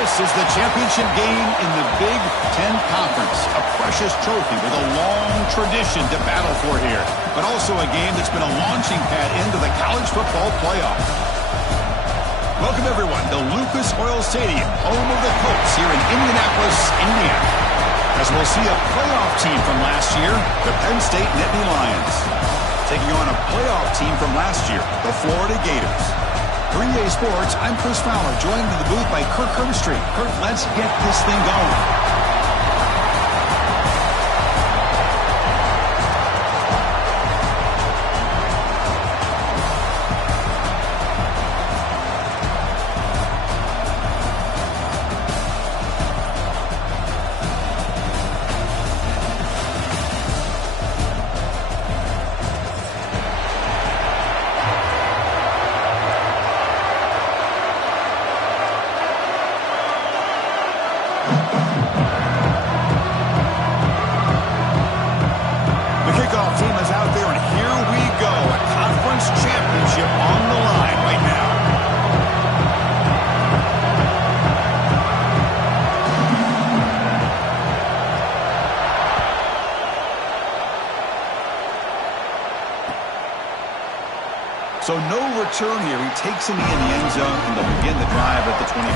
This is the championship game in the Big Ten Conference. A precious trophy with a long tradition to battle for here. But also a game that's been a launching pad into the college football playoff. Welcome, everyone, to Lucas Oil Stadium, home of the Colts here in Indianapolis, Indiana. As we'll see a playoff team from last year, the Penn State Nittany Lions, taking on a playoff team from last year, the Florida Gators. For EA Sports, I'm Chris Fowler, joined in the booth by Kirk Herbstreit. Kirk, let's get this thing going. So no return here. He takes him in the end zone, and they'll begin the drive at the 25.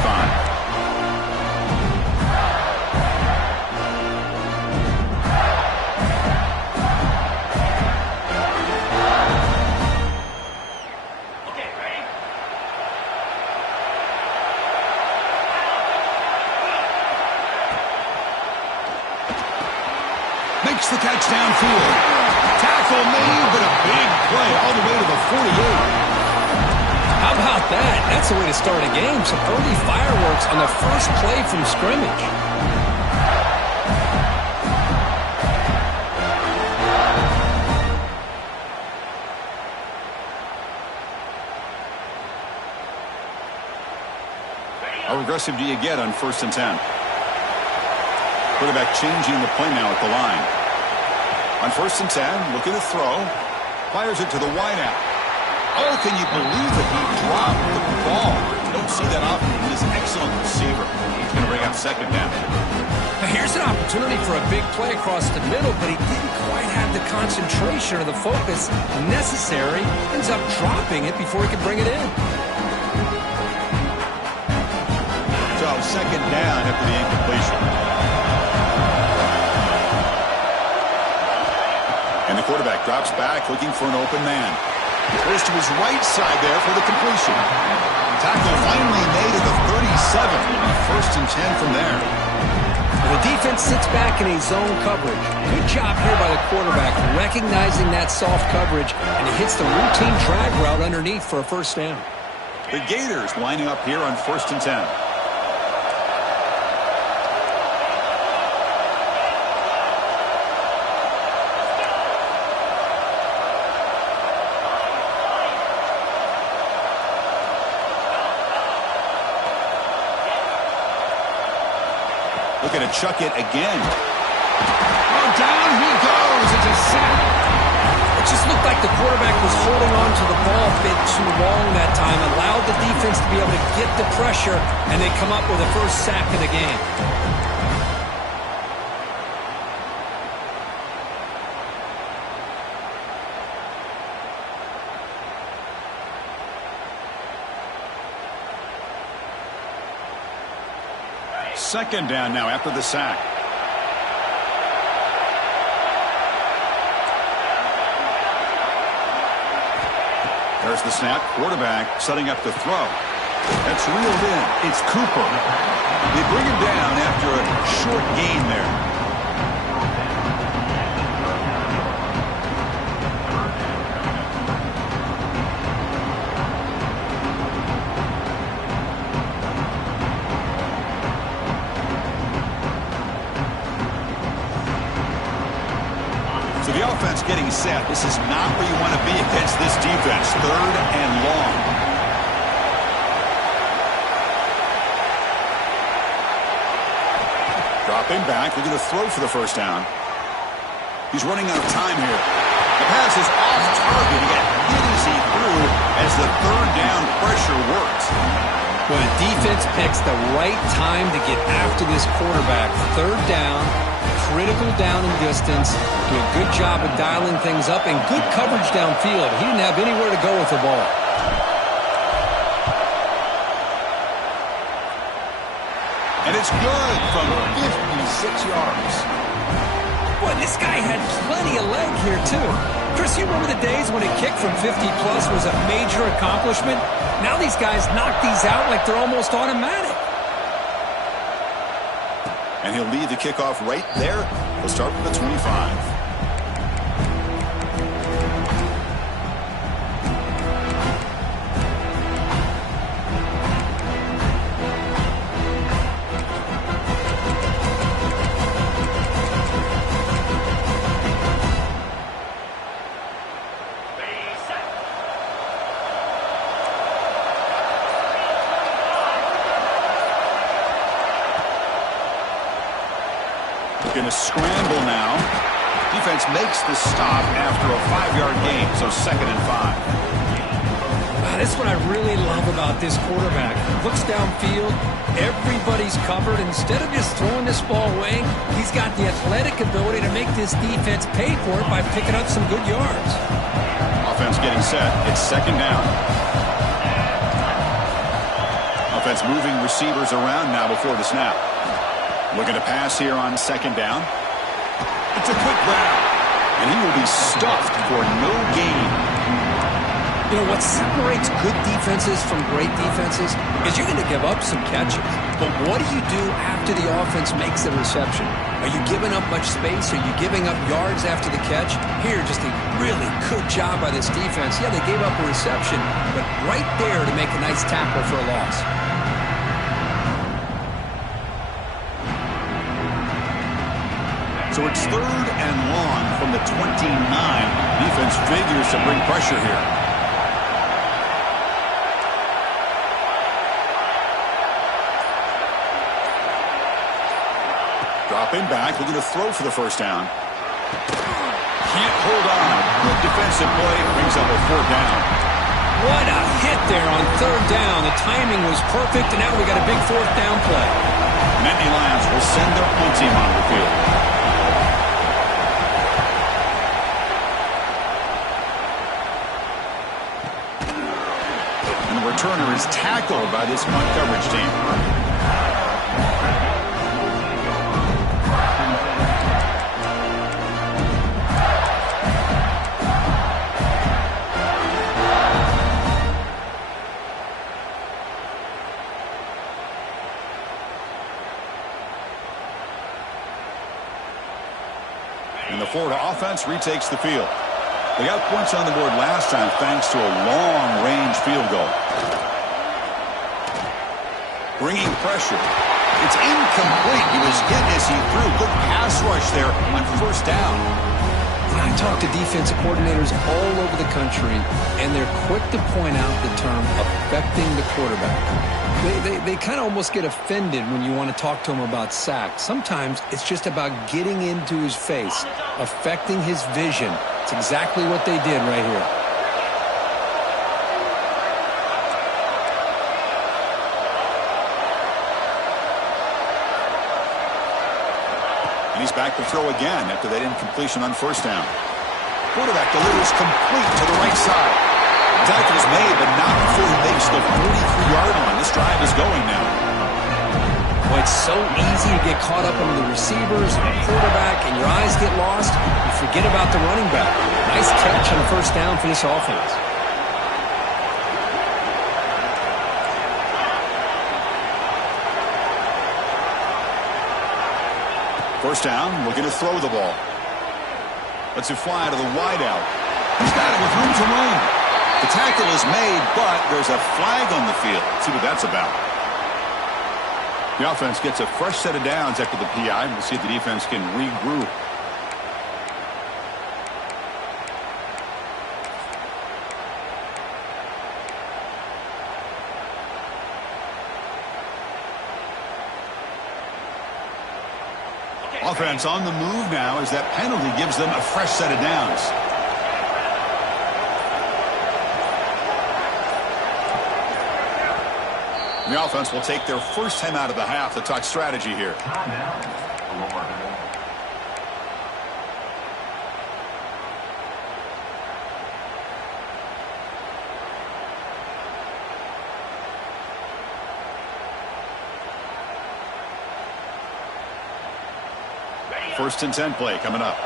Makes the catch downfield. Tackle made, but a big play all the way to the 48. How about that? That's the way to start a game. Some early fireworks on the first play from scrimmage. How aggressive do you get on 1st and 10? Quarterback changing the play now at the line. On 1st and 10, looking to throw. Fires it to the wideout. Oh, can you believe that he dropped the ball? You don't see that often from this excellent receiver. He's going to bring up 2nd down. Now here's an opportunity for a big play across the middle, but he didn't quite have the concentration or the focus necessary. Ends up dropping it before he could bring it in. So 2nd down after the incompletion. And the quarterback drops back, looking for an open man. Goes to his right side there for the completion. Tackle finally made at the 37. It'll be 1st and 10 from there. The defense sits back in a zone coverage. Good job here by the quarterback, recognizing that soft coverage, and he hits the routine drag route underneath for a 1st down. The Gators lining up here on 1st and 10. Looking to chuck it again. Oh, down he goes. It's a sack. It just looked like the quarterback was holding on to the ball a bit too long that time, allowed the defense to be able to get the pressure, and they come up with the 1st sack of the game. Second down now after the sack. There's the snap. Quarterback setting up to throw. That's reeled in. It's Cooper. They bring him down after a short gain there. So the offense getting set. This is not where you want to be against this defense. 3rd and long. Dropping back, looking to throw for the 1st down. He's running out of time here. The pass is off target. He got hit as he threw as the 3rd down pressure works. Well, the defense picks the right time to get after this quarterback. Third down, critical down and distance. Do a good job of dialing things up and good coverage downfield. He didn't have anywhere to go with the ball. And it's good from 56 yards. Boy, this guy had plenty of leg here, too. Chris, you remember the days when a kick from 50-plus was a major accomplishment? Now these guys knock these out like they're almost automatic. And he'll lead the kickoff right there. He'll start with the 25. Going to scramble now. Defense makes the stop after a 5-yard gain, so 2nd and 5. Wow, this is what I really love about this quarterback. Looks downfield, everybody's covered. Instead of just throwing this ball away, he's got the athletic ability to make this defense pay for it by picking up some good yards. Offense getting set. It's 2nd down. Offense moving receivers around now before the snap. Looking to pass here on 2nd down. It's a quick grab, and he will be stuffed for no gain. You know, what separates good defenses from great defenses is you're going to give up some catches. But what do you do after the offense makes the reception? Are you giving up much space? Are you giving up yards after the catch? Here, just a really good job by this defense. Yeah, they gave up a reception, but right there to make a nice tackle for a loss. So it's 3rd and long from the 29. Defense figures to bring pressure here. Dropping back, looking to throw for the 1st down. Can't hold on. Good defensive play, brings up a 4th down. What a hit there on 3rd down. The timing was perfect, and now we got a big 4th down play. Nittany Lions will send their punt team on the field. Returner is tackled by this punt coverage team. And the Florida offense retakes the field. They got points on the board last time thanks to a long-range field goal. Bringing pressure. It's incomplete. He was hit as he threw. Good pass rush there on 1st down. I talk to defensive coordinators all over the country, and they're quick to point out the term affecting the quarterback. They kind of almost get offended when you want to talk to them about sacks. Sometimes it's just about getting into his face, affecting his vision. It's exactly what they did right here. And he's back to throw again after that incompletion on 1st down. Quarterback delivers complete to the right side. Tackle is made, but not before he makes the 43-yard line. This drive is going now. Boy, it's so easy to get caught up under the receivers and the quarterback, and your eyes get lost. You forget about the running back. Nice catch on 1st down for this offense. First down, looking to throw the ball. Lets it fly to the wideout. He's got it with room to run. The tackle is made, but there's a flag on the field. Let's see what that's about. The offense gets a fresh set of downs after the PI. We'll see if the defense can regroup. Offense on the move now as that penalty gives them a fresh set of downs. The offense will take their first time out of the half to talk strategy here. First and 10 play coming up.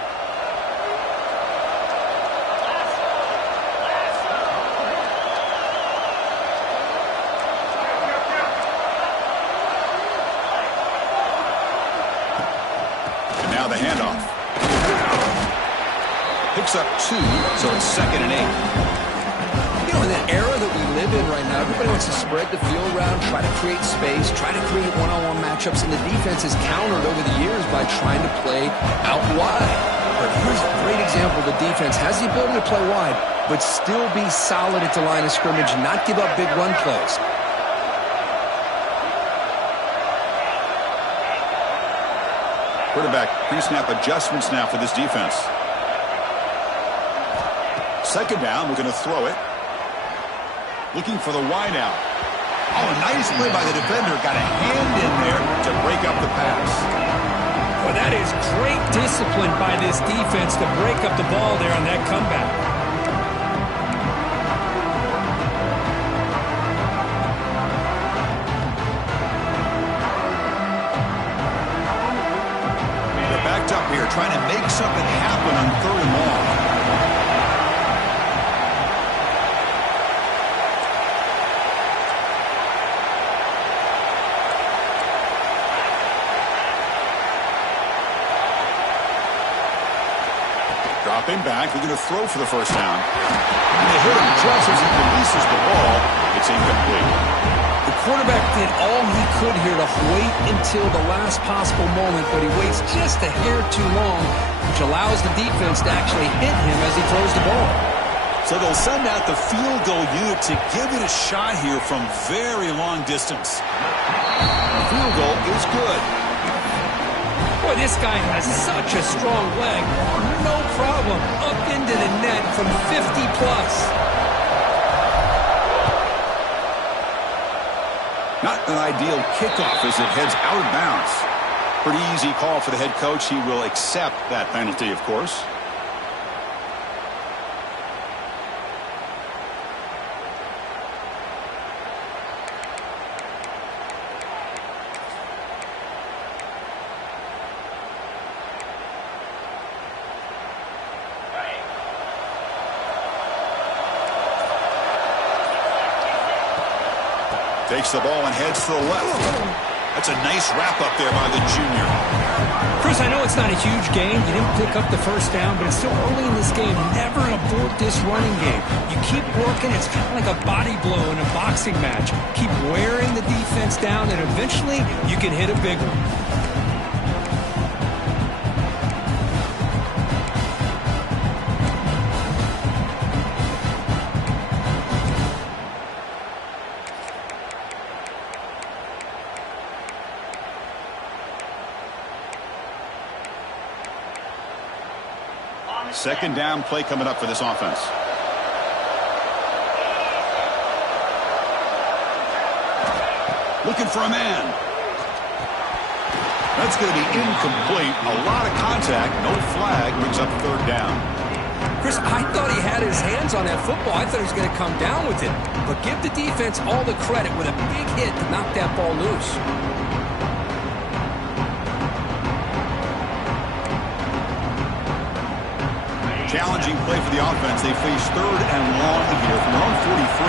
And now the handoff. Picks up 2, so it's 2nd and 8. You know, in the era that we live in right now, everybody wants to spread the field around, try to create space, try to create one-on-one matchups, and the defense is countered over the years by trying to play out wide. But here's a great example. The defense has the ability to play wide, but still be solid at the line of scrimmage and not give up big run plays. Quarterback pre-snap adjustments now for this defense. 2nd down, we're going to throw it. Looking for the wide out. Oh, nice play by the defender. Got a hand in there to break up the pass. Well, that is great discipline by this defense to break up the ball there on that comeback. They're backed up here trying to make something happen on 3rd and long. Dropping back, we're going to throw for the first down. And they hit him just as he releases the ball. It's incomplete. The quarterback did all he could here to wait until the last possible moment, but he waits just a hair too long, which allows the defense to actually hit him as he throws the ball. So they'll send out the field goal unit to give it a shot here from very long distance. The field goal is good. Boy, this guy has such a strong leg. No problem. Up into the net from 50-plus. Not an ideal kickoff as it heads out of bounds. Pretty easy call for the head coach. He will accept that penalty, of course. Takes the ball and heads to the left. That's a nice wrap-up there by the junior. Chris, I know it's not a huge game. You didn't pick up the first down, but it's still early in this game. Never abort this running game. You keep working. It's kind of like a body blow in a boxing match. Keep wearing the defense down, and eventually you can hit a big one. Second down play coming up for this offense. Looking for a man. That's going to be incomplete. A lot of contact. No flag. Brings up 3rd down. Chris, I thought he had his hands on that football. I thought he was going to come down with it. But give the defense all the credit with a big hit to knock that ball loose. Challenging play for the offense. They face 3rd and long here from their own 43.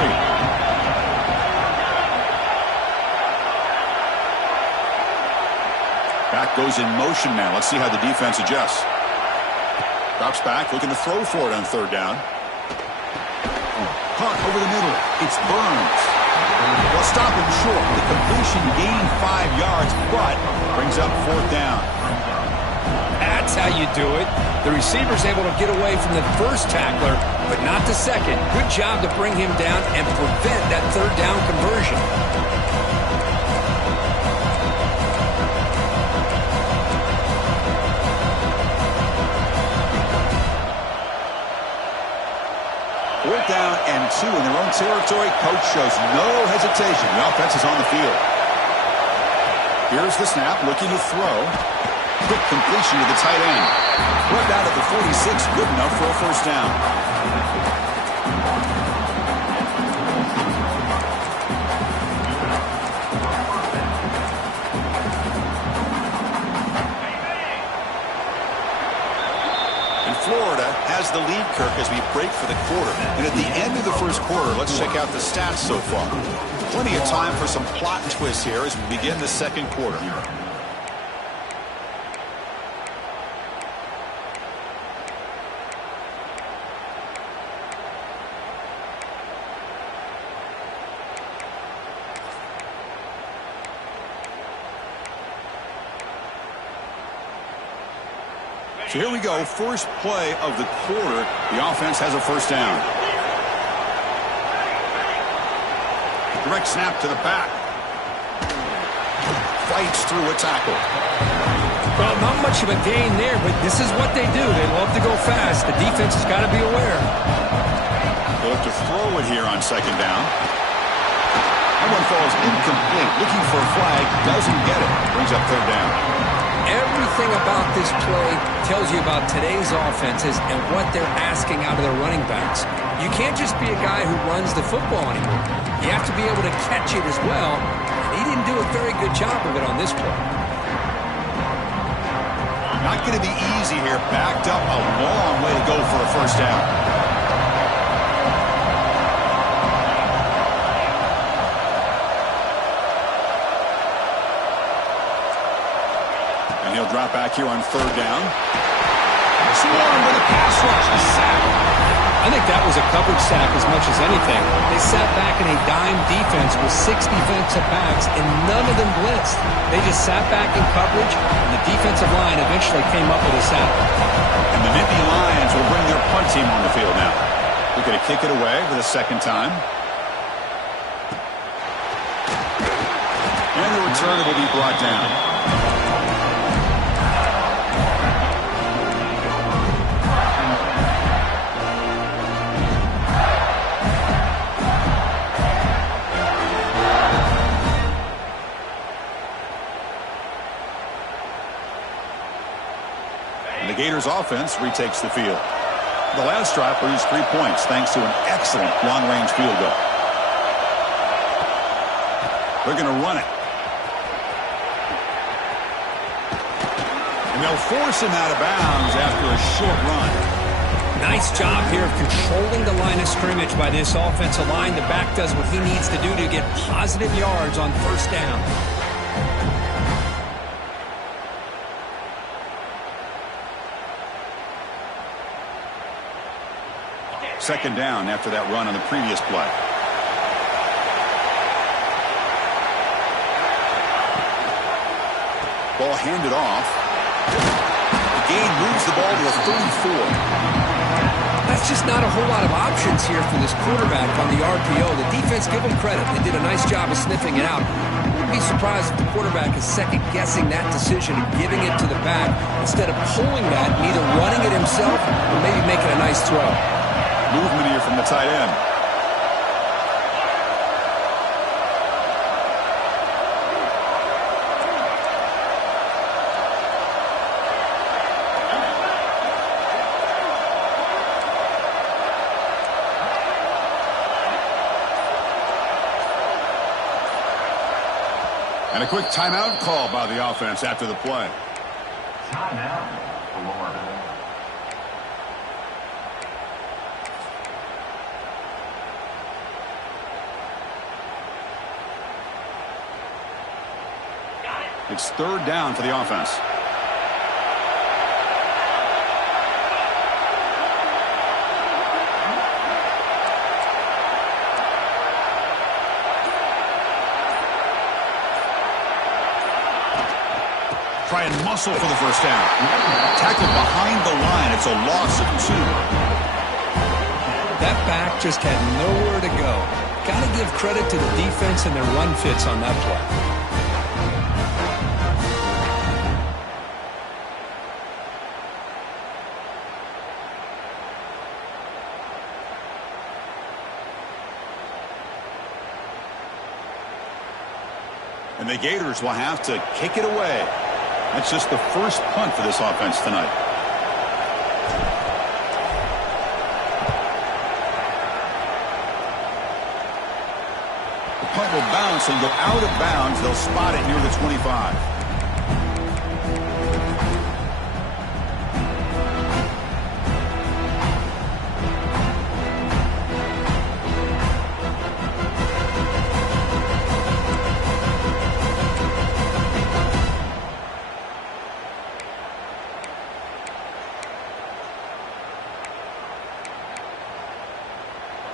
Back goes in motion now. Let's see how the defense adjusts. Drops back, looking to throw for it on 3rd down. Caught over the middle. It's Burns. They'll stop him short. The completion gained 5 yards, but brings up 4th down. That's how you do it. The receiver's able to get away from the first tackler, but not the second. Good job to bring him down and prevent that 3rd down conversion. Fourth down and 2 in their own territory. Coach shows no hesitation. The offense is on the field. Here's the snap, looking to throw. Quick completion to the tight end. Brought down at the 46, good enough for a first down. Florida has the lead, Kirk, as we break for the quarter. And at the end of the first quarter, let's check out the stats so far. Plenty of time for some plot twists here as we begin the second quarter. So here we go, first play of the quarter. The offense has a first down. Direct snap to the back. Fights through a tackle. Well, not much of a gain there, but this is what they do. They love to go fast. The defense has got to be aware. They'll have to throw it here on second down. That one falls incomplete. Looking for a flag. Doesn't get it. Brings up third down. Everything about this play tells you about today's offenses and what they're asking out of their running backs. You can't just be a guy who runs the football anymore. You have to be able to catch it as well. He didn't do a very good job of it on this play. Not going to be easy here. Backed up a long way to go for a first down. And he'll drop back here on third down. Swarmed with a pass rush. A sack. I think that was a coverage sack as much as anything. They sat back in a dime defense with 6 defensive backs, and none of them blitzed. They just sat back in coverage, and the defensive line eventually came up with a sack. And the Nittany Lions will bring their punt team on the field now. They're going to kick it away for the second time. And the return will be brought down. The Gators offense retakes the field. The last drive produced 3 points thanks to an excellent long-range field goal. They're going to run it. And they'll force him out of bounds after a short run. Nice job here of controlling the line of scrimmage by this offensive line. The back does what he needs to do to get positive yards on first down. Second down after that run on the previous play. Ball handed off. The gain moves the ball to a 34. That's just not a whole lot of options here for this quarterback on the RPO. The defense, give them credit. They did a nice job of sniffing it out. Wouldn't be surprised if the quarterback is second-guessing that decision and giving it to the back instead of pulling that and either running it himself or maybe making a nice throw. Movement here from the tight end. And a quick timeout call by the offense after the play. Timeout, Florida. It's third down for the offense. Try and muscle for the first down. Tackled behind the line. It's a loss of 2. That back just had nowhere to go. Got to give credit to the defense and their run fits on that play. And the Gators will have to kick it away. That's just the first punt for this offense tonight. The punt will bounce and go out of bounds. They'll spot it near the 25.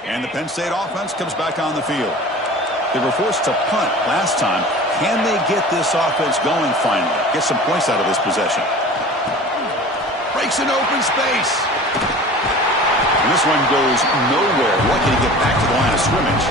And the Penn State offense comes back on the field. They were forced to punt last time. Can they get this offense going finally? Get some points out of this possession. Breaks an open space. And this one goes nowhere. Lucky to get back to the line of scrimmage.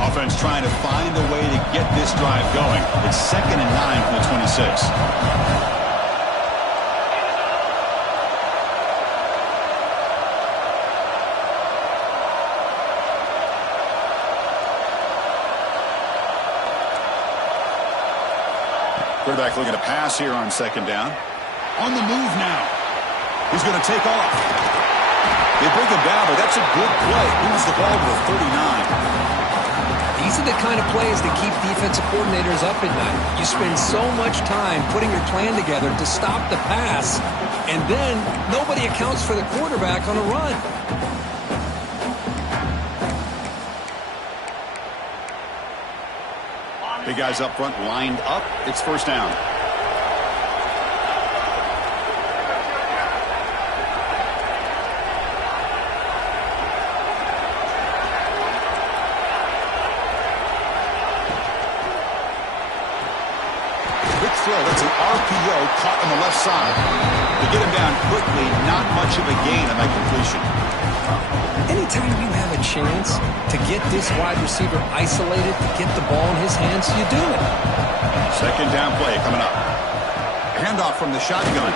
Offense trying to find a way to get this drive going. It's 2nd and 9 from the 26. Quarterback looking to pass here on 2nd down. On the move now. He's going to take off. They bring him down, but that's a good play. Moves the ball to the 39. These are the kind of plays that keep defensive coordinators up at night. You spend so much time putting your plan together to stop the pass, and then nobody accounts for the quarterback on a run. Big guys up front lined up. It's 1st down. That's an RPO caught on the left side. They get him down quickly. Not much of a gain on that completion. Anytime you have a chance to get this wide receiver isolated, to get the ball in his hands, you do it. 2nd down play coming up. Handoff from the shotgun.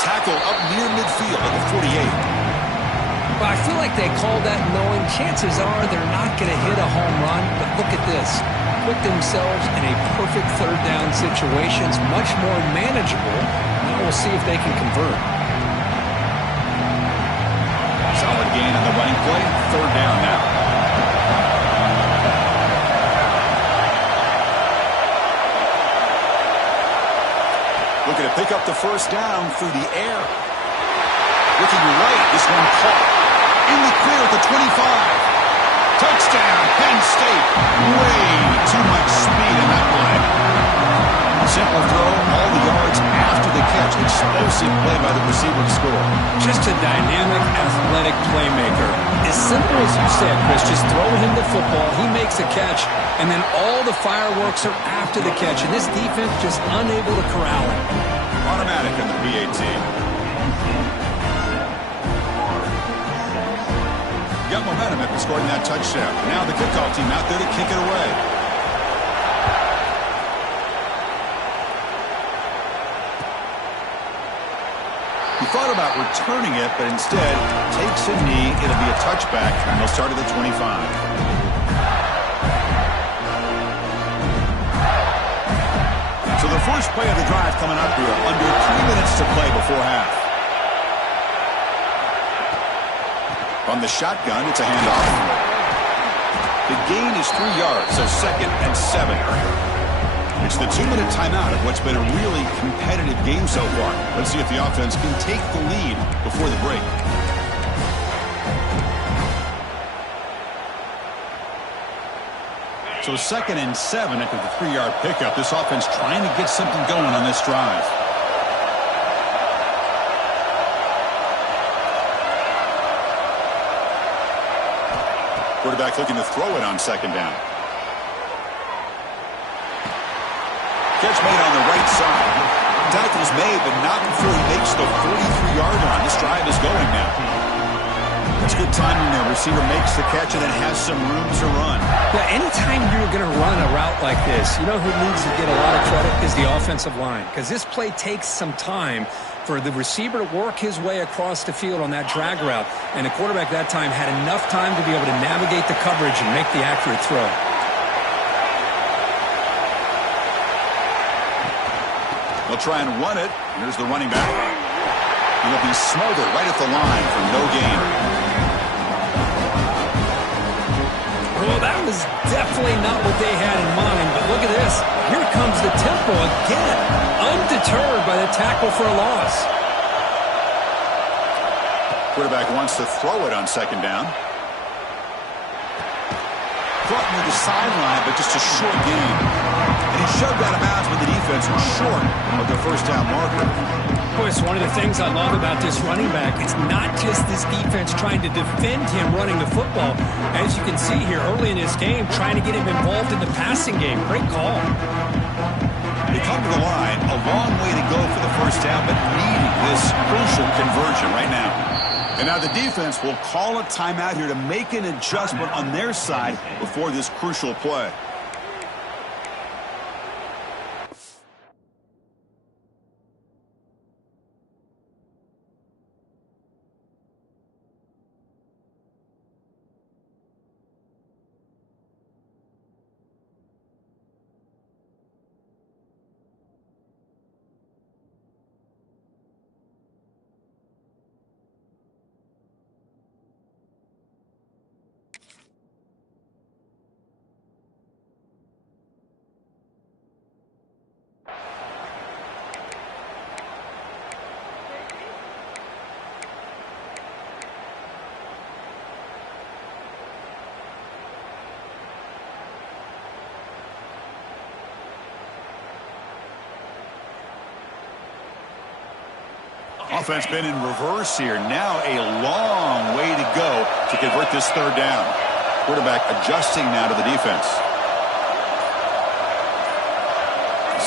Tackle up near midfield at the 48. But I feel like they called that knowing chances are they're not going to hit a home run. But look at this. Put themselves in a perfect 3rd down situation. It's much more manageable. Now we'll see if they can convert. Solid gain on the running play. 3rd down now. Looking to pick up the 1st down through the air. Looking right. This one caught. In the clear at the 25. Touchdown, Penn State. Way too much speed in that play. Simple throw, all the yards after the catch. Explosive play by the receiver to score. Just a dynamic, athletic playmaker. As simple as you said, Chris, just throw him the football, he makes a catch, and then all the fireworks are after the catch. And this defense just unable to corral him. Automatic on the PAT. Got momentum after scoring that touchdown. Now the kickoff team out there to kick it away. He thought about returning it, but instead takes a knee. It'll be a touchback, and they'll start at the 25. So the first play of the drive coming up here. Under 3 minutes to play before half. On the shotgun, it's a handoff. The gain is 3 yards, so 2nd and 7. It's the 2-minute timeout of what's been a really competitive game so far. Let's see if the offense can take the lead before the break. So 2nd and 7 after the 3-yard pickup. This offense trying to get something going on this drive. Quarterback looking to throw it on 2nd down. Catch made on the right side. Tackle's made, but not before he makes the 43-yard line. This drive is going now. That's good timing there. Receiver makes the catch and then has some room to run. Yeah, anytime you're going to run a route like this, you know who needs to get a lot of credit is the offensive line, because this play takes some time for the receiver to work his way across the field on that drag route, and the quarterback that time had enough time to be able to navigate the coverage and make the accurate throw. They'll try and run it. Here's the running back. He'll be smothered right at the line for no gain. Well, that was definitely not what they had in mind, but look at this. Here comes the tempo again, undeterred by the tackle for a loss. Quarterback wants to throw it on second down. Caught near the sideline, but just a short gain. And he shoved out of bounds when the defense was short of the first down marker. Boy, it's one of the things I love about this running back. It's not just this defense trying to defend him running the football. As you can see here early in this game, trying to get him involved in the passing game. Great call. They come to the line, a long way to go for the first down, but needing this crucial conversion right now. And now the defense will call a timeout here to make an adjustment on their side before this crucial play. Offense been in reverse here. Now a long way to go to convert this third down. Quarterback adjusting now to the defense.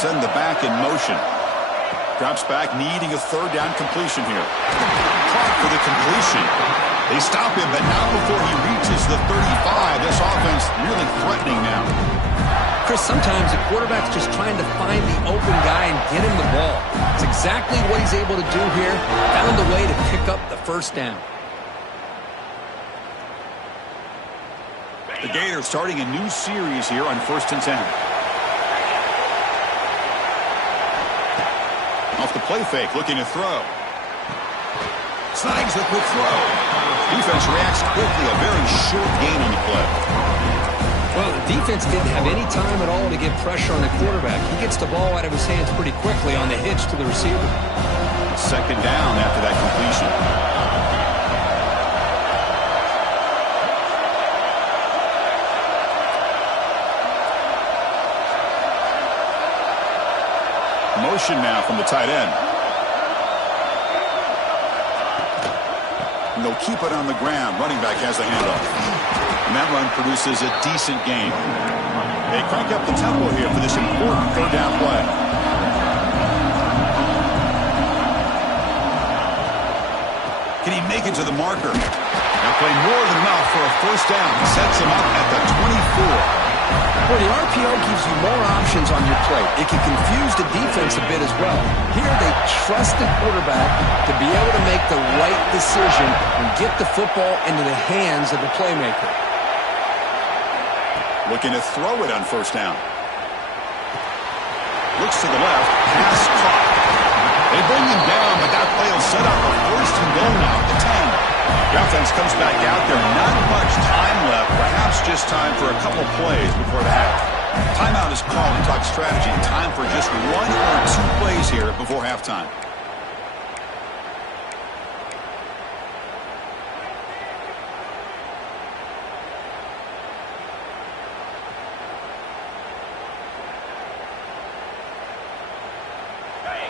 Send the back in motion. Drops back, needing a third down completion here. Caught for the completion. They stop him, but not before he reaches the 35. This offense really threatening now. Chris, sometimes the quarterback's just trying to find the open guy and get him the ball. It's exactly what he's able to do here. Found a way to pick up the first down. The Gators starting a new series here on 1st and 10. Off the play fake, looking to throw. Snags the quick throw. Defense reacts quickly, a very short gain on the play. Well, the defense didn't have any time at all to get pressure on the quarterback. He gets the ball out of his hands pretty quickly on the hitch to the receiver. Second down after that completion. Motion now from the tight end. And they'll keep it on the ground. Running back has the handoff. And that run produces a decent gain. They crank up the tempo here for this important third down play. Can he make it to the marker? Now play more than enough for a first down. Sets him up at the 24. Well, the RPO gives you more options on your plate. It can confuse the defense a bit as well. Here they trust the quarterback to be able to make the right decision and get the football into the hands of the playmaker. Looking to throw it on first down. Looks to the left. Pass caught. They bring him down, but that play will set up a first and goal now at the 10. The offense comes back out there. Not much time left. Perhaps just time for a couple plays before the half. Timeout is called to talk strategy. Time for just 1 or 2 plays here before halftime.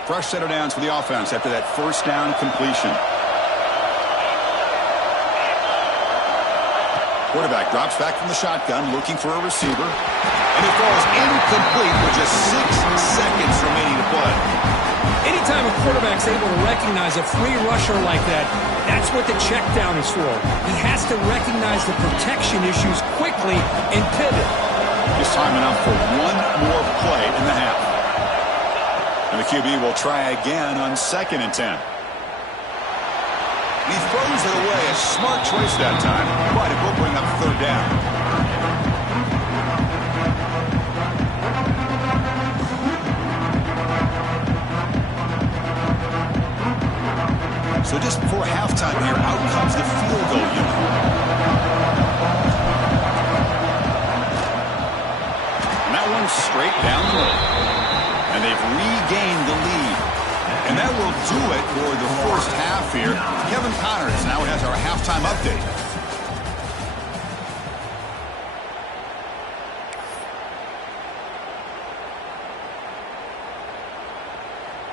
Fresh set of downs for the offense after that first down completion. Quarterback drops back from the shotgun, looking for a receiver. And it falls incomplete with just 6 seconds remaining to play. Anytime a quarterback's able to recognize a free rusher like that, that's what the check down is for. He has to recognize the protection issues quickly and pivot. Just time enough for one more play in the half. And the QB will try again on 2nd and 10. He throws it away. A smart choice that time, but it will bring up 3rd down. So just before halftime here, out comes the field goal unit. And that one's straight down the middle. And they've regained the lead. And that will do it for the first half here. Kevin Connors now has our halftime update.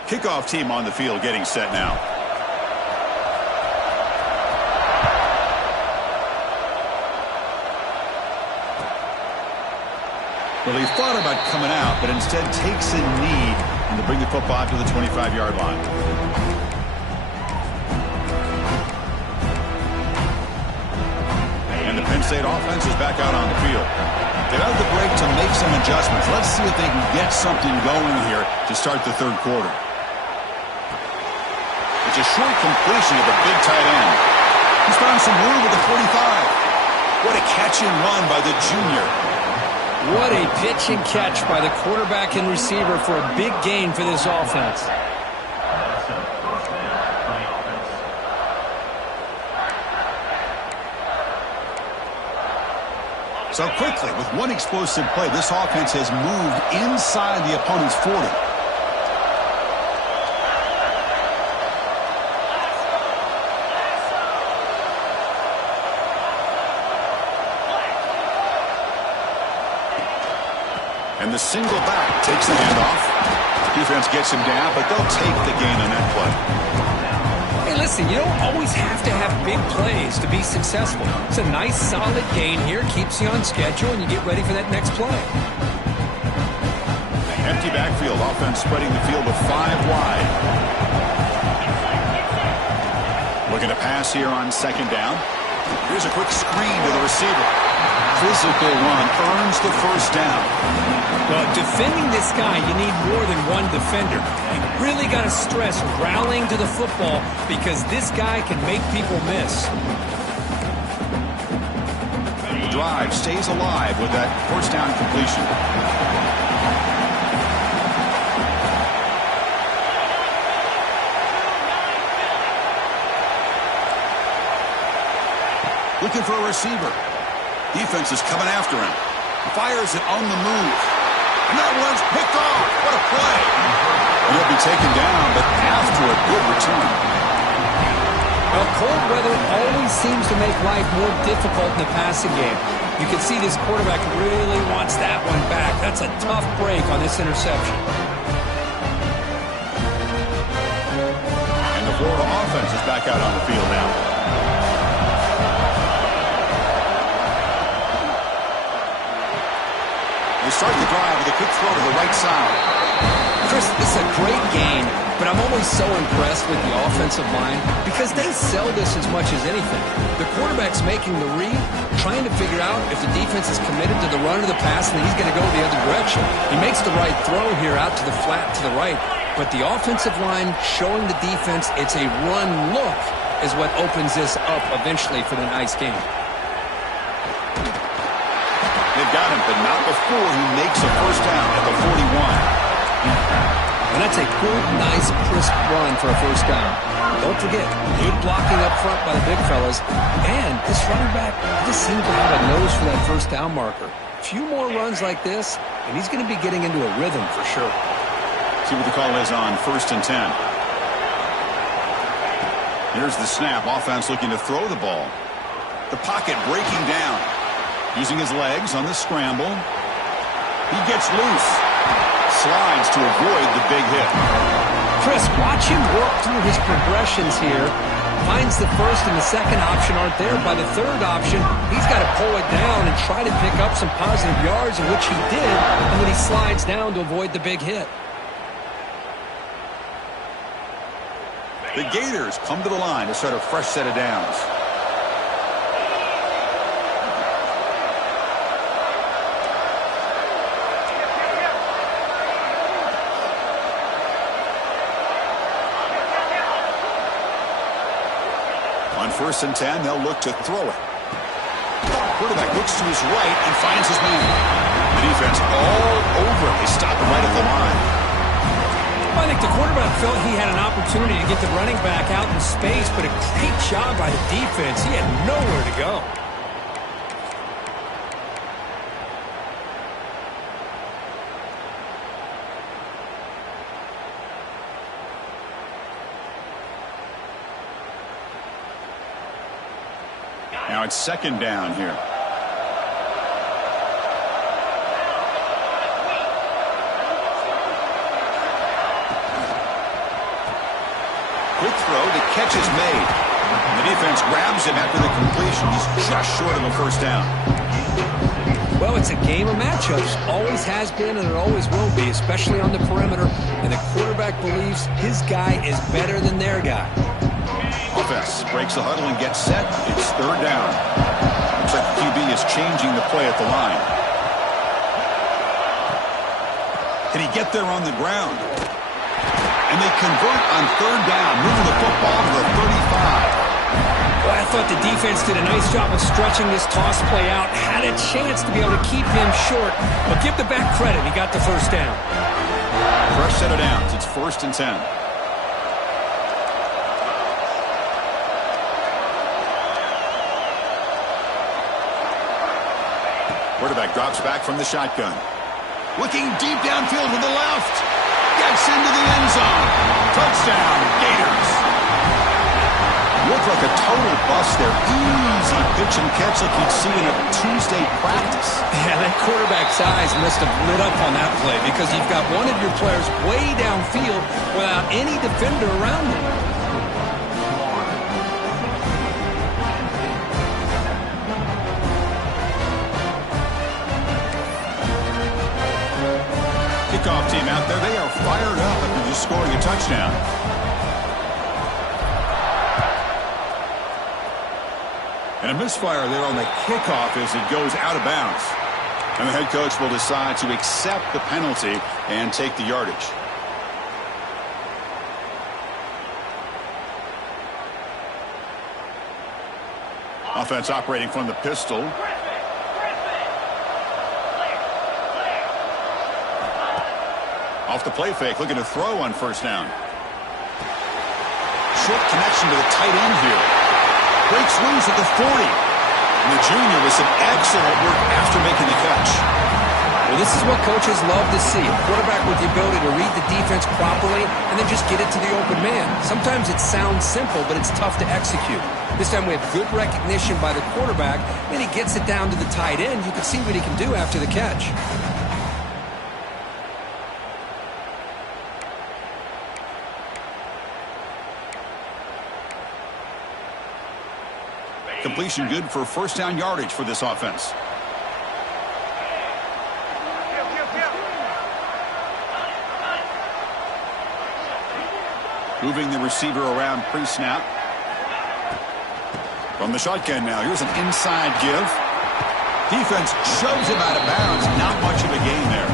Kickoff team on the field getting set now. Well, he thought about coming out, but instead takes a knee and to bring the football to the 25-yard line. And the Penn State offense is back out on the field. They've had the break to make some adjustments. Let's see if they can get something going here to start the 3rd quarter. It's a short completion of the big tight end. He's found some room at the 45. What a catch and run by the junior. What a pitch and catch by the quarterback and receiver for a big gain for this offense. So quickly, with one explosive play, this offense has moved inside the opponent's 40. And the single back takes the handoff. Defense gets him down, but they'll take the gain on that play. Hey, listen, you don't always have to have big plays to be successful. It's a nice, solid gain here, keeps you on schedule, and you get ready for that next play. Empty backfield, offense spreading the field with 5 wide. Looking to pass here on 2nd down. Here's a quick screen to the receiver. Physical run earns the first down. Well, defending this guy, you need more than one defender. You really got to stress rallying to the football because this guy can make people miss. The drive stays alive with that first down completion. Looking for a receiver. Defense is coming after him. Fires it on the move. And that one's picked off. What a play. And he'll be taken down, but after a good return. Well, cold weather always seems to make life more difficult in the passing game. You can see this quarterback really wants that one back. That's a tough break on this interception. And the Florida offense is back out on the field now. They start the drive with a quick throw to the right side. Chris, this is a great game, but I'm always so impressed with the offensive line because they sell this as much as anything. The quarterback's making the read, trying to figure out if the defense is committed to the run or the pass, and he's going to go the other direction. He makes the right throw here out to the flat to the right, but the offensive line showing the defense it's a run look is what opens this up eventually for the nice game. They've got him, but not before he makes a first down at the 41. And that's a good, nice, crisp run for a first down. Don't forget, good blocking up front by the big fellas. And this running back just seems to have a nose for that first down marker. A few more runs like this, and he's going to be getting into a rhythm for sure. See what the call is on 1st and 10. Here's the snap. Offense looking to throw the ball. The pocket breaking down. Using his legs on the scramble. He gets loose. Slides to avoid the big hit. Chris, watch him work through his progressions here. Finds the first and the second option aren't there. By the third option, he's got to pull it down and try to pick up some positive yards, in which he did, and then he slides down to avoid the big hit. The Gators come to the line to start a fresh set of downs. On 1st and 10, they'll look to throw it. Quarterback looks to his right and finds his man. The defense all over him. They stop him right at the line. I think the quarterback felt he had an opportunity to get the running back out in space, but a great job by the defense. He had nowhere to go. Now it's 2nd down here. Quick throw, the catch is made. And the defense grabs him after the completion. He's just short of a 1st down. Well, it's a game of matchups. Always has been and it always will be, especially on the perimeter. And the quarterback believes his guy is better than their guy. Offense breaks the huddle and gets set. It's 3rd down. Looks like the QB is changing the play at the line. Can he get there on the ground? And they convert on 3rd down, moving the football to the 35. Well, I thought the defense did a nice job of stretching this toss play out. Had a chance to be able to keep him short. But give the back credit. He got the 1st down. Fresh set of downs. It's 1st and 10. Quarterback drops back from the shotgun. Looking deep downfield with the left. Gets into the end zone. Touchdown, Gators. Looked like a total bust there. Easy pitch and catch like you'd see in a Tuesday practice. Yeah, that quarterback's eyes must have lit up on that play because you've got one of your players way downfield without any defender around him. Kickoff team out there, they are fired up after just scoring a touchdown. And a misfire there on the kickoff as it goes out of bounds. And the head coach will decide to accept the penalty and take the yardage. Offense operating from the pistol. Off the play fake, looking to throw on 1st down. Short connection to the tight end here. Breaks loose at the 40. And the junior with some excellent work after making the catch. Well, this is what coaches love to see. A quarterback with the ability to read the defense properly and then just get it to the open man. Sometimes it sounds simple, but it's tough to execute. This time we have good recognition by the quarterback, and he gets it down to the tight end. You can see what he can do after the catch. Completion good for 1st down yardage for this offense. Moving the receiver around pre-snap. From the shotgun now, here's an inside give. Defense shoves him out of bounds. Not much of a gain there.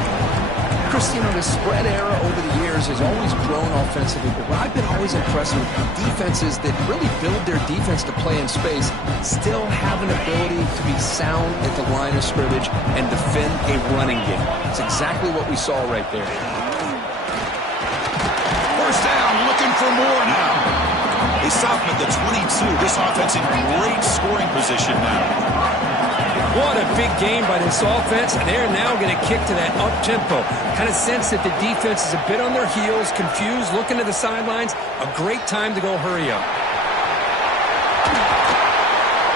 Chris, you know, the spread era over the years has always grown offensively, but what I've been always impressed with defenses that really build their defense to play in space still have an ability to be sound at the line of scrimmage and defend a running game. It's exactly what we saw right there. 1st down, looking for more now. They stop him at the 22. This offense in great scoring position now. What a big game by this offense, and they're now going to kick to that up-tempo. Kind of sense that the defense is a bit on their heels, confused, looking to the sidelines. A great time to go hurry up.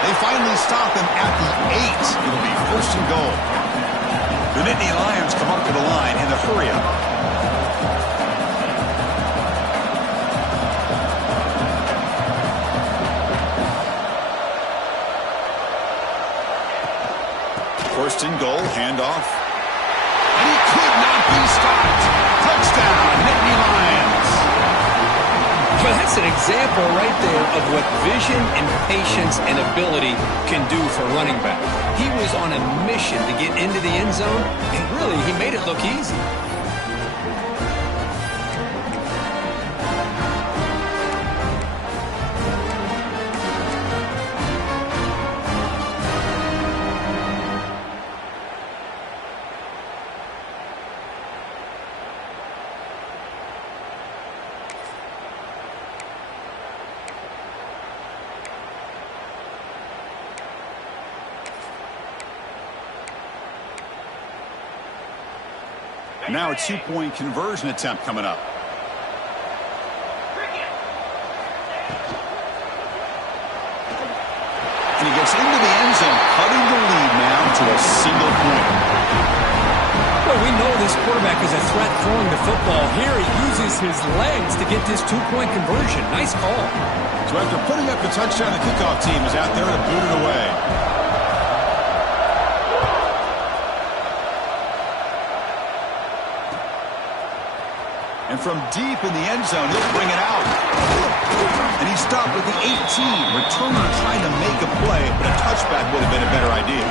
They finally stop him at the 8. It'll be 1st and goal. The Nittany Lions come up to the line in the hurry-up. First and goal, handoff. And he could not be stopped. Touchdown, Nittany Lions. Well, that's an example right there of what vision and patience and ability can do for a running back. He was on a mission to get into the end zone, and really, he made it look easy. Now a two-point conversion attempt coming up. And he gets into the end zone, cutting the lead now to a single point. Well, we know this quarterback is a threat throwing the football. Here he uses his legs to get this two-point conversion. Nice call. So after putting up the touchdown, the kickoff team is out there to boot it away. And from deep in the end zone, he'll bring it out. And he stopped at the 18. Returner trying to make a play, but a touchback would have been a better idea.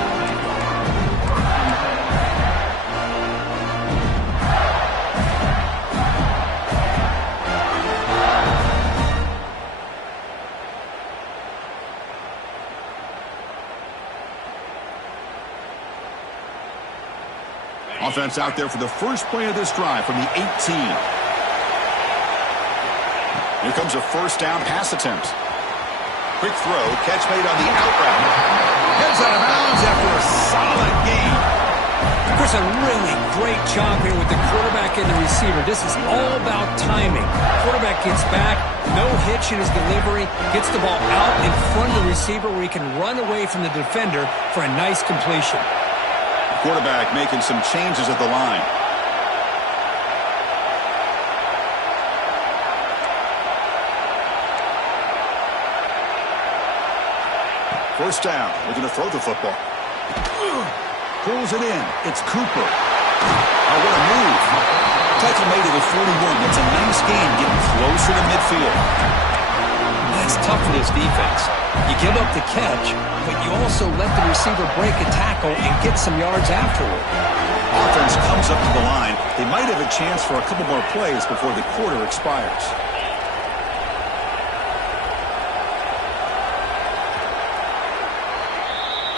Offense out there for the first play of this drive from the 18. Here comes a first down pass attempt. Quick throw, catch made on the out route. Heads out of bounds after a solid gain. Chris, a really great job here with the quarterback and the receiver. This is all about timing. Quarterback gets back, no hitch in his delivery, gets the ball out in front of the receiver where he can run away from the defender for a nice completion. Quarterback making some changes at the line. First down. We're going to throw the football. Pulls it in. It's Cooper. Oh, what a move. Tackle made at the 41. That's a nice gain, getting closer to midfield. That's tough for this defense. You give up the catch, but you also let the receiver break a tackle and get some yards afterward. Offense comes up to the line. They might have a chance for a couple more plays before the quarter expires.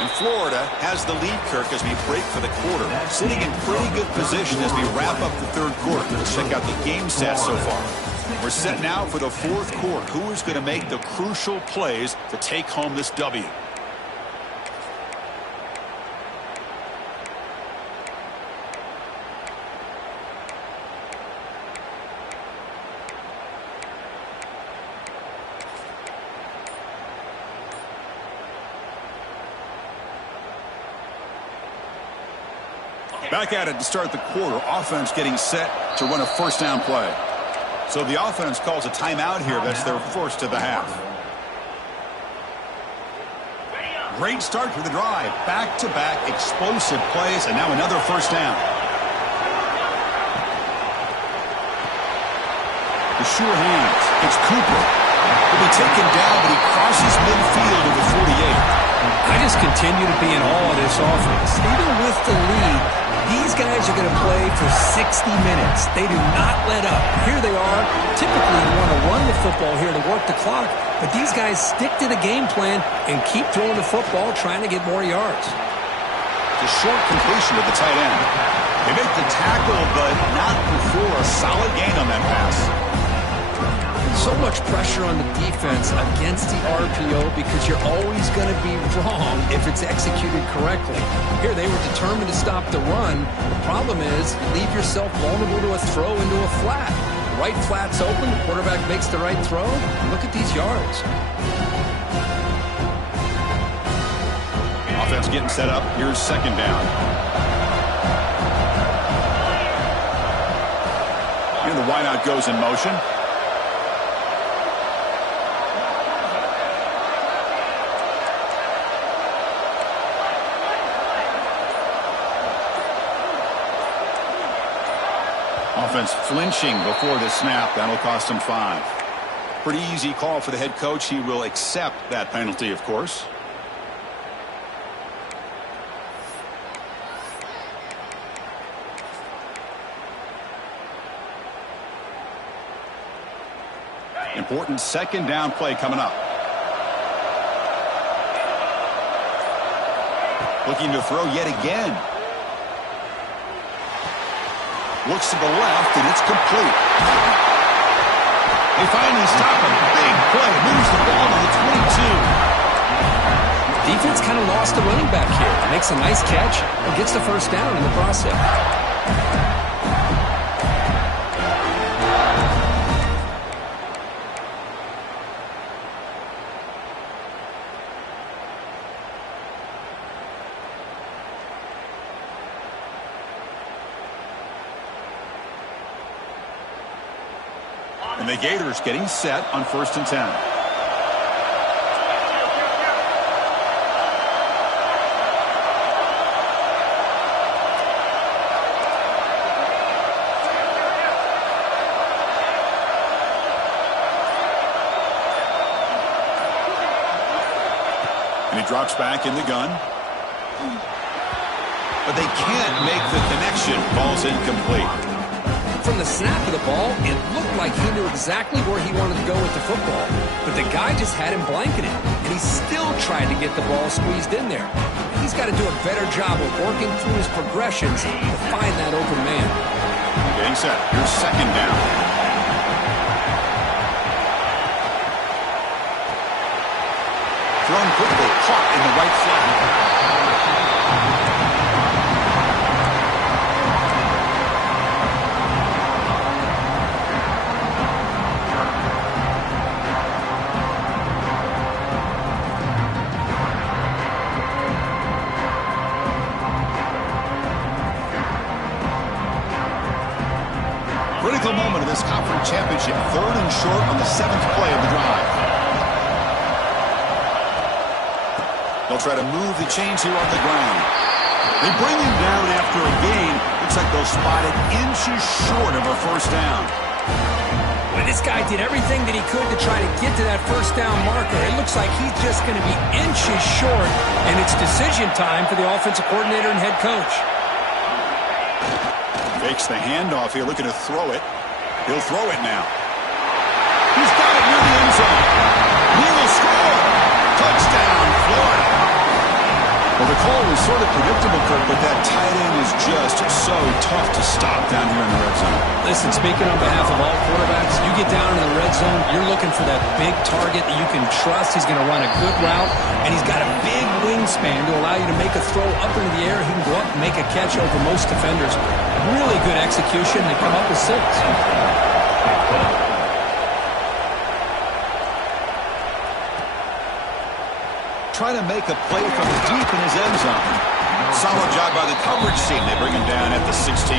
And Florida has the lead, Kirk, as we break for the quarter. Sitting in pretty good position as we wrap up the third quarter. Let's check out the game stats so far. We're set now for the fourth quarter. Who is going to make the crucial plays to take home this W? Back at it to start the quarter. Offense getting set to run a first down play. So the offense calls a timeout here. That's their first of the half. Great start for the drive. Back-to-back explosive plays, and now another first down. The sure hands. It's Cooper. He'll be taken down, but he crosses midfield to the 48. I just continue to be in awe of this offense. Even with the lead, these guys are going to play for 60 minutes. They do not let up. Here they are. Typically, you want to run the football here to work the clock, but these guys stick to the game plan and keep throwing the football, trying to get more yards. The short completion of the tight end. They make the tackle, but not before a solid gain on that pass. So much pressure on the defense against the RPO because you're always going to be wrong if it's executed correctly. Here they were determined to stop the run. The problem is you leave yourself vulnerable to a throw into a flat. The right flat's open, the quarterback makes the right throw. Look at these yards. Offense getting set up. Here's second down. Here the wideout goes in motion. Offense flinching before the snap. That'll cost them 5. Pretty easy call for the head coach. He will accept that penalty, of course. Important second down play coming up. Looking to throw yet again. Looks to the left, and it's complete. They finally stop him. Big play. Moves the ball to the 22. Defense kind of lost the running back here. Makes a nice catch and gets the first down in the process. And the Gators getting set on 1st and 10. And he drops back in the gun. But they can't make the connection. Ball's incomplete. From the snap of the ball, it looked like he knew exactly where he wanted to go with the football. But the guy just had him blanketed, and he still tried to get the ball squeezed in there. And he's got to do a better job of working through his progressions to find that open man. Getting set. Here's second down. Thrown quickly, caught in the right flat. Critical moment of this conference championship. 3rd and short on the 7th play of the drive. They'll try to move the chains here on the ground. They bring him down after a gain. Looks like they'll spot it inches short of a first down. Well, this guy did everything that he could to try to get to that first down marker. It looks like he's just going to be inches short, and it's decision time for the offensive coordinator and head coach. Fakes the handoff here, looking to throw it. He'll throw it now. He's got it near the end zone. He will score. Touchdown, Florida. Well, the call was sort of predictable, Kirk, but that tight end is just so tough to stop down here in the red zone. Listen, speaking on behalf of all quarterbacks, you get down in the red zone, you're looking for that big target that you can trust. He's going to run a good route, and he's got a big wingspan to allow you to make a throw up into the air. He can go up and make a catch over most defenders. Really good execution. They come up with 6. Trying to make a play from deep in his end zone. Solid job by the coverage team. They bring him down at the 16.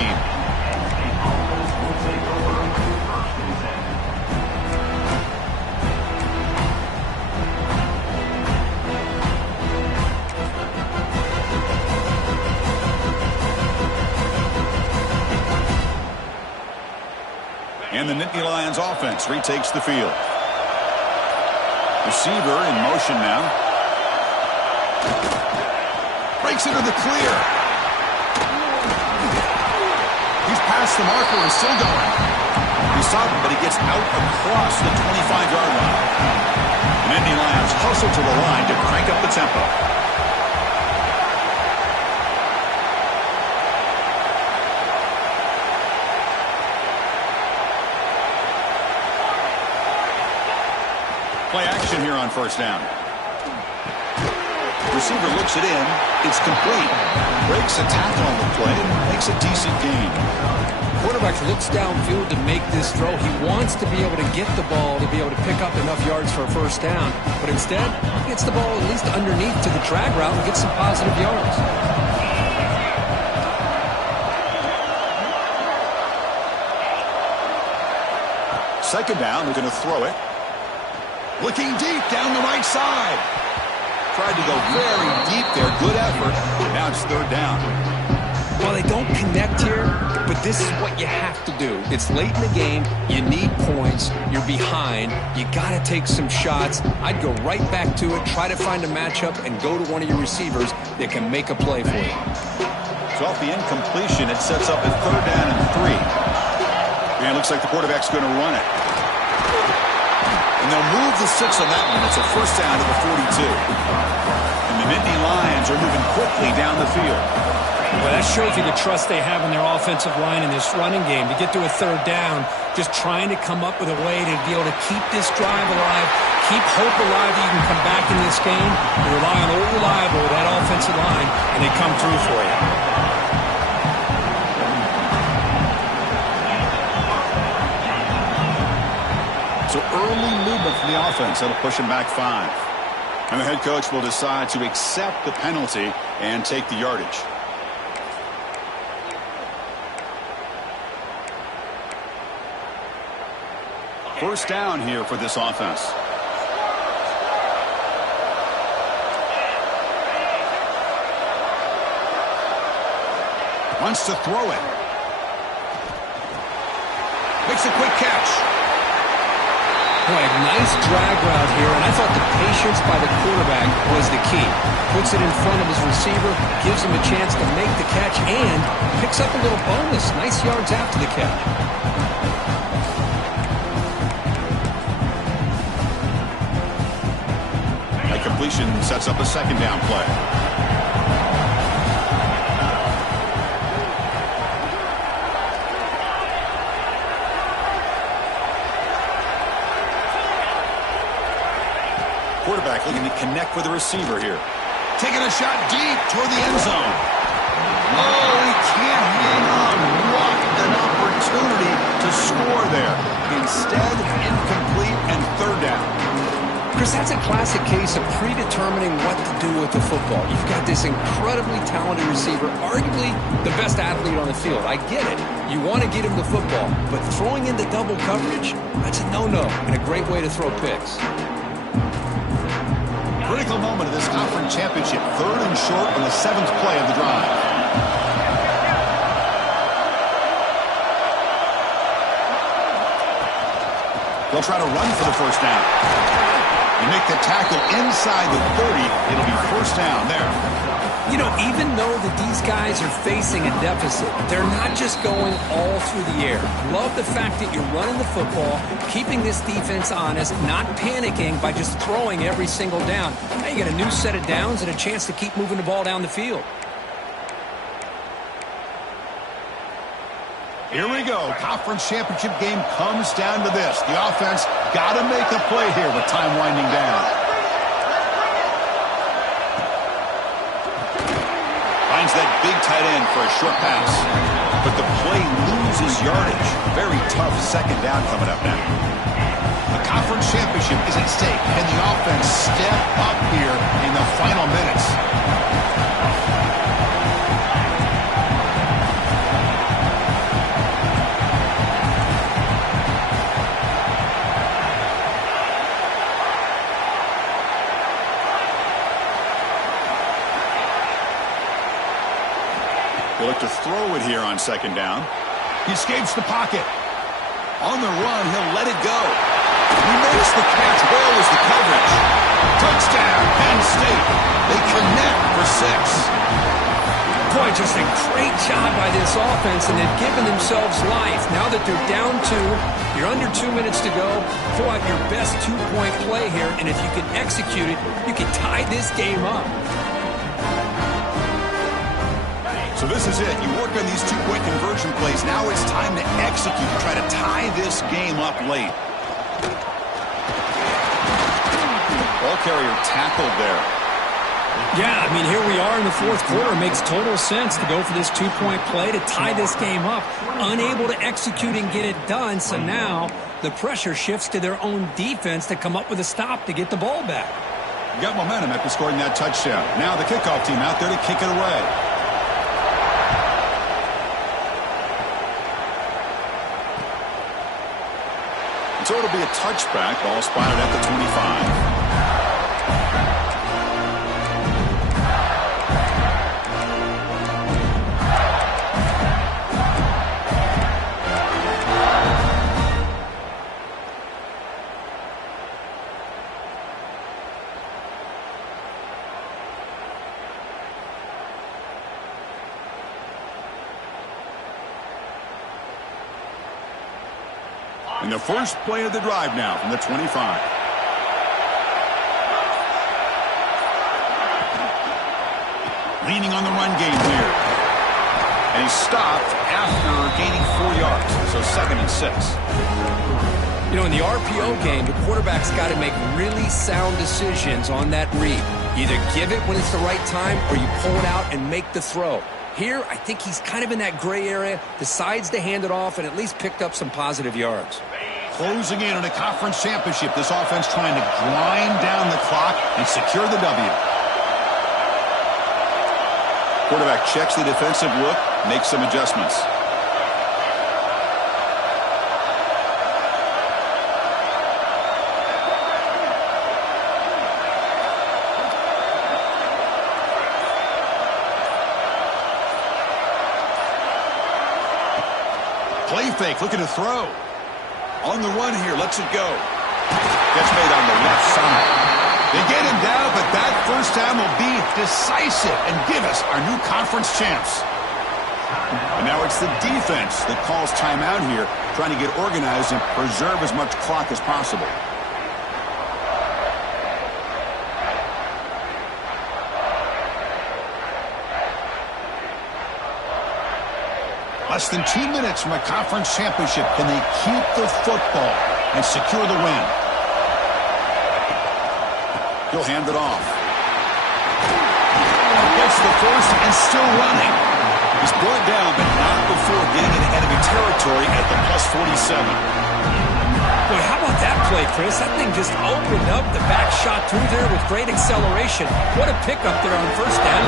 And the Nittany Lions offense retakes the field. Receiver in motion now. Breaks into the clear. He's past the marker and still going. He's stopped, but he gets out across the 25-yard line. The Nittany Lions hustle to the line to crank up the tempo. Play action here on first down. Receiver looks it in. It's complete. Breaks a tackle on the play and makes a decent gain. Quarterback looks downfield to make this throw. He wants to be able to get the ball to be able to pick up enough yards for a first down. But instead, he gets the ball at least underneath to the drag route and gets some positive yards. Second down, they're going to throw it. Looking deep down the right side. Tried to go very deep there. Good effort. Now it's third down. Well, they don't connect here, but this is what you have to do. It's late in the game. You need points. You're behind. You got to take some shots. I'd go right back to it, try to find a matchup, and go to one of your receivers that can make a play for you. So off the incompletion, it sets up a 3rd down and 3. And it looks like the quarterback's going to run it. And they'll move the 6 on that one. It's a 1st down to the 42. And the Nittany Lions are moving quickly down the field. Well, that shows you the trust they have in their offensive line in this running game. To get to a 3rd down, just trying to come up with a way to be able to keep this drive alive, keep hope alive that you can come back in this game. You rely on old reliable, that offensive line, and they come through for you. So early movement from the offense. That'll push him back 5. And the head coach will decide to accept the penalty and take the yardage. First down here for this offense. Wants to throw it. Makes a quick catch. Boy, a nice drag route here, and I thought the patience by the quarterback was the key. Puts it in front of his receiver, gives him a chance to make the catch, and picks up a little bonus. Nice yards after the catch. Completion sets up a 2nd down play. Quarterback looking to connect with the receiver here. Taking a shot deep toward the end zone. Oh, he can't hang on. What an opportunity to score there. Instead, incomplete and 3rd down. Chris, that's a classic case of predetermining what to do with the football. You've got this incredibly talented receiver, arguably the best athlete on the field. I get it. You want to get him the football, but throwing into double coverage, that's a no-no and a great way to throw picks. Critical moment of this conference championship. 3rd and short on the 7th play of the drive. They'll try to run for the 1st down. You make the tackle inside the 30. It'll be 1st down there. You know, even though that these guys are facing a deficit, they're not just going all through the air. Love the fact that you're running the football, keeping this defense honest, not panicking by just throwing every single down. Now you get a new set of downs and a chance to keep moving the ball down the field. Here we go. Conference championship game comes down to this. The offense got to make a play here with time winding down. Finds that big tight end for a short pass. But the play loses yardage. Very tough 2nd down coming up now. The conference championship is at stake. Can the offense step up here in the final minutes? They look to throw it here on 2nd down. He escapes the pocket. On the run, he'll let it go. He makes the catch. Well as the coverage. Touchdown, Penn State. They connect for 6. Boy, just a great job by this offense, and they've given themselves life. Now that they're down 2, you're under 2 minutes to go. Throw out your best 2-point play here, and if you can execute it, you can tie this game up. So this is it. You work on these 2-point conversion plays. Now it's time to execute, to try to tie this game up late. Ball carrier tackled there. Yeah, I mean, here we are in the 4th quarter. It makes total sense to go for this 2-point play to tie this game up. Unable to execute and get it done, so now the pressure shifts to their own defense to come up with a stop to get the ball back. Got momentum after scoring that touchdown. Now the kickoff team out there to kick it away. So it'll be a touchback. Ball spotted at the 25. And the first play of the drive now from the 25. Leaning on the run game here. And he stopped after gaining 4 yards. So 2nd and 6. You know, in the RPO game, the quarterback's got to make really sound decisions on that read. Either give it when it's the right time or you pull it out and make the throw. Here, I think he's kind of in that gray area, decides to hand it off and at least picked up some positive yards. Closing in on a conference championship, this offense trying to grind down the clock and secure the W. Quarterback checks the defensive look, makes some adjustments. Play fake, looking to throw. On the run here, lets it go. Gets made on the left side. They get him down, but that first down will be decisive and give us our new conference champs. And now it's the defense that calls timeout here, trying to get organized and preserve as much clock as possible. Less than 2 minutes from a conference championship. Can they keep the football and secure the win? He'll hand it off. Gets the first and still running. He's brought down, but not before getting into enemy territory at the +47. Boy, how about that play, Chris? That thing just opened up. The back shot through there with great acceleration. What a pickup there on first down.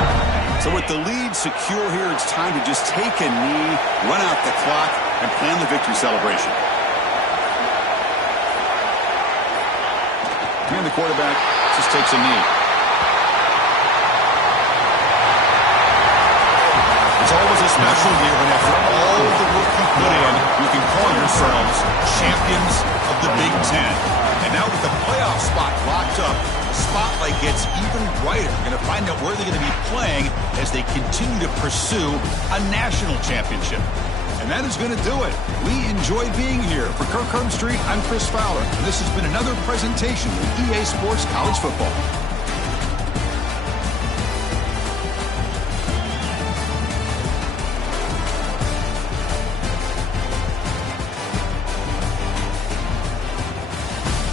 So with the lead secure here, it's time to just take a knee, run out the clock, and plan the victory celebration. And the quarterback just takes a knee. It's always a special year when after all the work you put in, you can call yourselves champions of the Big Ten. And now with the playoff spot locked up, the spotlight gets even brighter. We're going to find out where they're going to be playing as they continue to pursue a national championship. And that is going to do it. We enjoyed being here. For Kirk Street, I'm Chris Fowler. And this has been another presentation of EA Sports College Football.